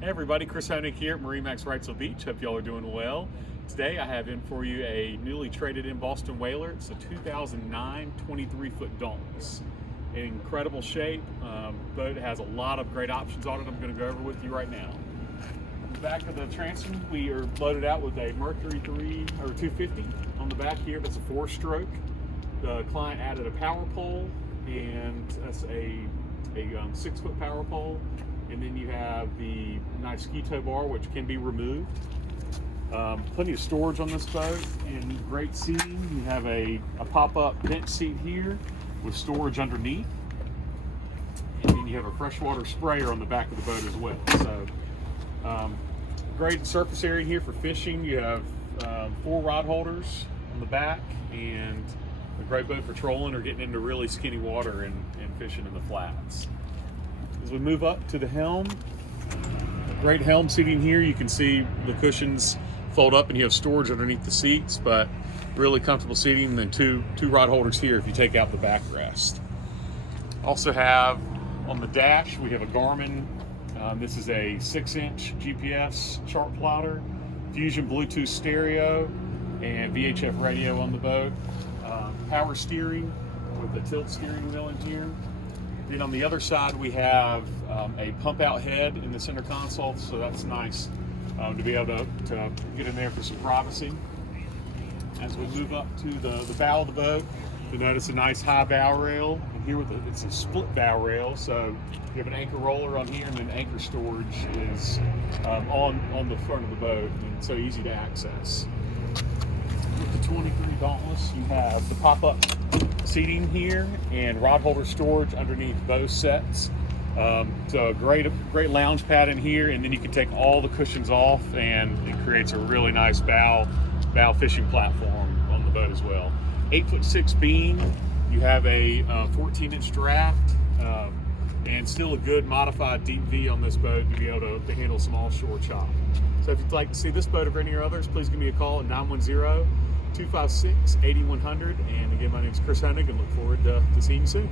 Hey everybody, Chris Honig here at MarineMax Wrightsville Beach. Hope y'all are doing well. Today I have in for you a newly traded in Boston whaler. It's a 2009 23-foot Dauntless. In incredible shape. Boat has a lot of great options on it I'm going to go over with you right now. On the back of the transom, we are loaded out with a Mercury 250 on the back here. That's a 4-stroke. The client added a power pole, and that's a 6-foot power pole. And then you have the nice ski tow bar, which can be removed. Plenty of storage on this boat and great seating. You have a pop-up bench seat here with storage underneath. And then you have a freshwater sprayer on the back of the boat as well. So great surface area here for fishing. You have 4 rod holders on the back, and a great boat for trolling or getting into really skinny water and fishing in the flats. As we move up to the helm, great helm seating here. You can see the cushions fold up and you have storage underneath the seats, but really comfortable seating. And then two rod holders here if you take out the backrest. Also have on the dash, we have a Garmin. This is a 6-inch GPS chart plotter, Fusion Bluetooth stereo, and VHF radio on the boat. Power steering with a tilt steering wheel in here. Then on the other side, we have a pump out head in the center console, so that's nice to be able to get in there for some privacy. As we move up to the bow of the boat, you'll notice a nice high bow rail. And here it's a split bow rail, so you have an anchor roller on here, and then anchor storage is on the front of the boat, and it's so easy to access. With the 23 Dauntless, you have the pop-up seating here and rod holder storage underneath both sets. So a great lounge pad in here, and then you can take all the cushions off, and it creates a really nice bow fishing platform on the boat as well. 8'6" beam. You have a 14-inch draft, and still a good modified deep V on this boat to be able to handle some offshore chop. So if you'd like to see this boat or any others, please give me a call at 910-256-8100. And again, my name is Chris Honig, and look forward to seeing you soon.